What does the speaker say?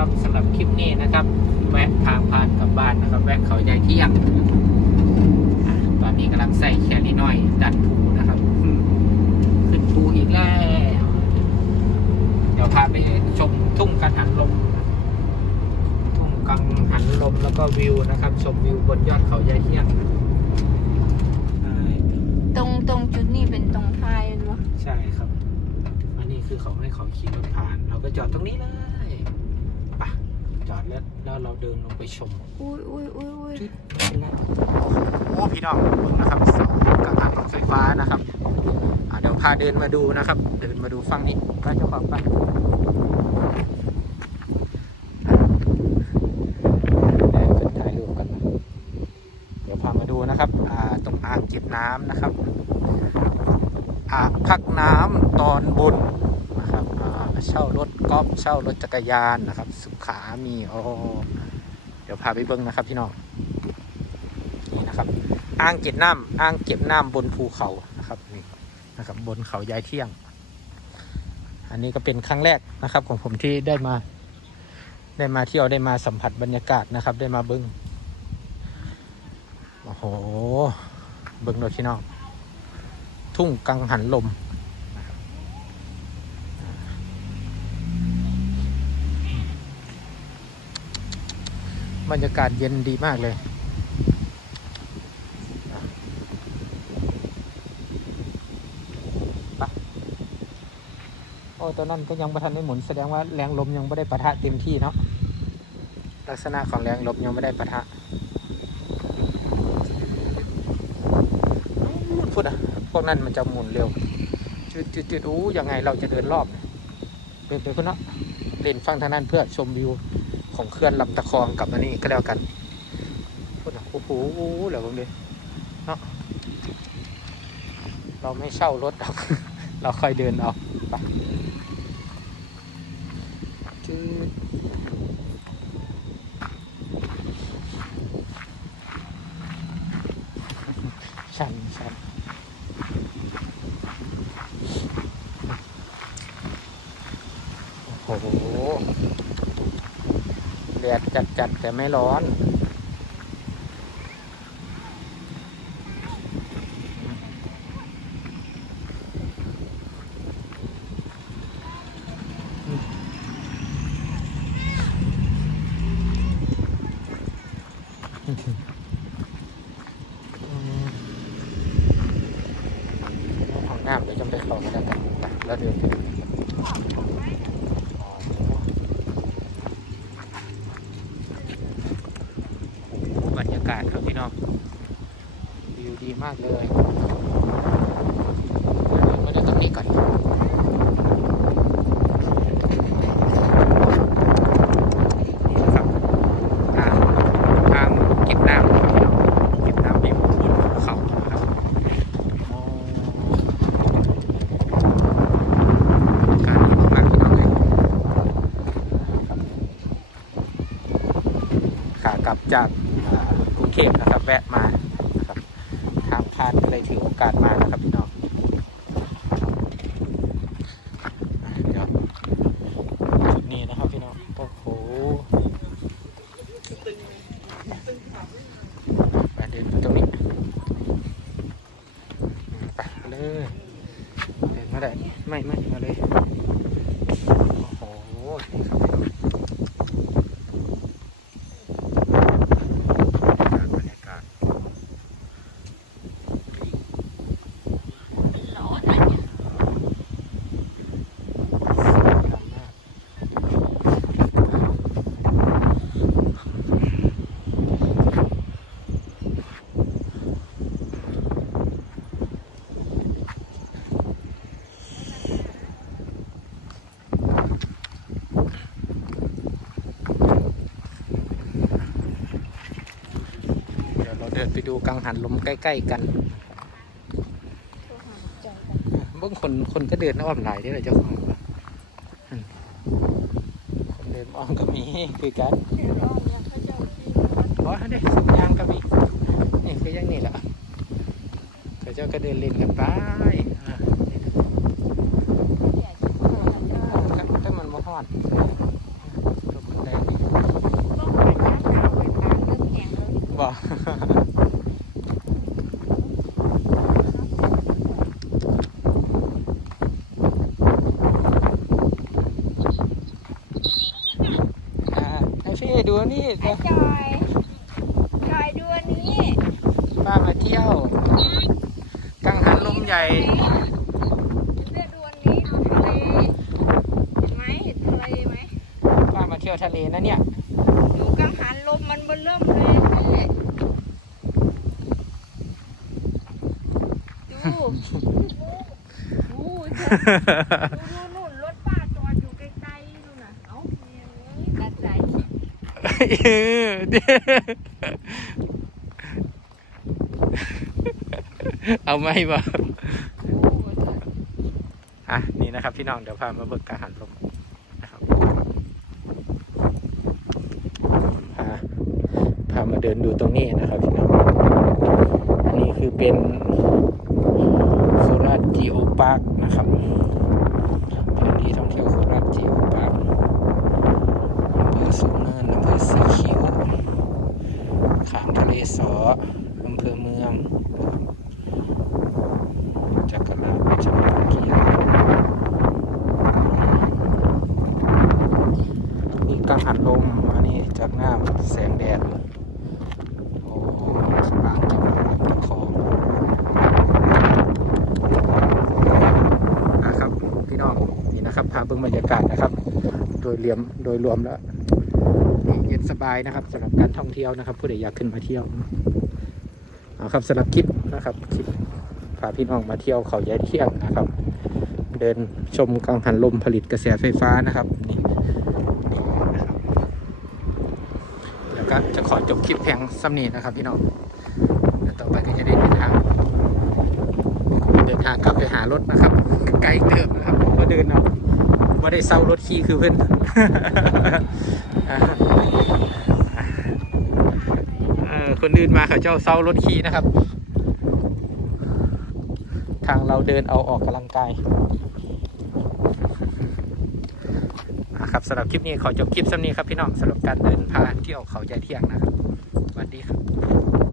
นะครับสำหรับคลิปนี้นะครับ แวะทางผ่านกลับบ้านนะครับแวะเขาใหญ่เที่ยงอะตอนนี้กำลังใส่แคลิน้อย ดันภูนะครับอืมขึ้นภูอีกแล้ว เดี๋ยวพาไปชมทุ่งกังหันลม ทุ่งกังหันลมแล้วก็วิวนะครับ ชมวิวบนยอดเขาใหญ่เที่ยงใช่ตรงตรงจุดนี้เป็นตรงท้ายเนาะใช่ครับ อันนี้คือเขาให้เขาขี่รถผ่าน เราก็จอดตรงนี้เลยไปะ จอดแล้วแล้วเราเดินลงไปชมอุ้ยอุ้ยอุ้ยอุ้ยจุดไม่เป็นไรโอ้พี่น้องนะครับเสากังหันรถไฟฟ้านะครับอะเดี๋ยวพาเดินมาดูนะครับ เดินมาดูฝั่งนี้ไปเจ้าของไปเดินขึ้นถ่ายรูปกันนะเดี๋ยวพามาดูนะครับอ่าตรงอ่างเก็บน้ำนะครับอ่างพักน้ำตอนบนนะครับอ่า เช่ารถกอล์ฟเช่ารถจักรยานนะครับ สุขามีโอเดี๋ยวพาไปเบิ้งนะครับพี่น้องนี่นะครับอ่างเก็บน้ำอ่างเก็บน้ำบนภูเขานะครับนี่นะครับ บนเขายายเที่ยง อันนี้ก็เป็นครั้งแรกนะครับ ของผมที่ได้มาได้มาเที่ยวได้มาสัมผัสบรรยากาศนะครับ ได้มาเบิ้งโอ้โห เบิ้งโดยพี่น้องทุ่งกังหันลม บรรยากาศเย็นดีมากเลย โอ้ตัวนั้นก็ยังประทันได้หมุนแสดงว่าแรงลมยังไม่ได้ปะทะเต็มที่เนาะ ลักษณะของแรงลมยังไม่ได้ปะทะพูดอะพวกนั้นมันจะหมุนเร็วจืดจืดจืดอู้ยังไงเราจะเดินรอบเดินไปคุณเนาะเล่นฟังทางนั้นเพื่อชมวิว ของเขื่อนลำตะคองกับอันนี้ก็แล้วกันพูดนะโอ้โหเหลือผมดิเนาะเราไม่เช่ารถหรอกเราค่อยเดินเอาไปจืดชันชันโอ้โห แดดจัดจัดๆแต่ไม่ร้อน ของน้ำเดี๋ยวจำไปเข้ากันแล้วกันไปแล้วเดินไปดูกันอ๋อโอ้โหบรรยากาศครับพี่น้องวิวดีมากเลยเดินมาเดินตรงนี้ก่อนนี่นะครับอ่างอ่างเก็บน้ำครับพี่น้องเก็บน้ำอยู่บนภูเขานะครับอ๋อการดีมากๆพี่น้องเลยขากลับจากอ่ากรุง เทพนะครับแวะมานะครับทางผ่านก็เลยถือโอกาสมานะครับพี่น้องเดี๋ยวจุดนี้นะครับพี่น้องโอ้โหไปเดินไปตรงนี้ไปเลยเดินมาได้ไม่ไม่มาเลย โอ้โห นี่ครับบรรยากาศ ร้อนอะเนี่ย สวยงามมากเดี๋ยวเราเดินไปดูกังหันลมใกล้ ๆ กันบางคนคนก็เดินอ้อมหลายได้เลยเจ้าของคนเดินอ้อมก็มีคือกันเดี๋ยวรอบเนี่ยเขาจะเอาที่วัดอ๋อได้สุดยางก็มีนี่คือยังนี่แหละเขาเจ้าก็เดินเล่นกันไปใหญ่ที่สุดแล้วก็ครับถ้ามันมาฮอด ไดูนี่ไอ้จอยจอยดูอันนี้ป้ามาเที่ยว กังหันลมใหญ่เลือดูอันนี้ดูทะเลเห็นไหมเห็นทะเลไหมป้ามาเที่ยวทะเลนะเนี่ยดูกังหันลมมันเบนเริ่มเลยเฮ้ยดูดูดูนู่นรถป้าจอดอยู่ไกลๆนู่นน่ะเอ้าเนี่ยนี่ตัดใจ เอาไหมบ่อะนี่นะครับพี่น้องเดี๋ยวพามาเบิกกังหันลมนะครับพาพามาเดินดูตรงนี้นะครับพี่น้องอันนี้คือเป็นโคราชจีโอพาร์คนะครับแผนที่ท่องเที่ยวโคราชจีโอพาร์ค อำเภอสูงเนินอำเภอสีคิ้วขามทะเล สออำเภอเมืองจักรลาจังหวัดเกียรนี่กังหันลมอันนี้จากหน้ำแสงแดดโอ้สบางก็บน้ำลำตะคองนะครับพี่น้องนี่นะครับพาเบิ่งบรรยากาศนะครับ โดยเรียมโดยรวมแล้วเย็นสบายนะครับสำหรับการท่องเที่ยวนะครับ ผู้ใดอยากขึ้นมาเที่ยว ครับสำหรับคลิปนะครับคลิปพาพี่น้องมาเที่ยวเขาใหญ่เที่ยงนะครับ เดินชมกังหันลมผลิตกระแสไฟฟ้านะครับนี่นี่นะครับแล้วก็จะขอจบคลิปเพียงซ้ำนี้นะครับพี่น้องเดี๋ยวต่อไปก็จะได้เดินทางเดินทางกลับไปหารถนะครับไกลเติบนะครับก็เดินเอาว่าได้เศร้ารถขี่คือเพื่อน คนอื่นมาเขาเจ้าเศร้ารถขี่นะครับ ทางเราเดินเอาออกกำลังกายอะครับสำหรับคลิปนี้ขอจบคลิปซ้นนี้ครับพี่น้องสำหรับการเดินพาเที่ยวเขาใหญ่เที่ยงนะครับสวัสดีครับ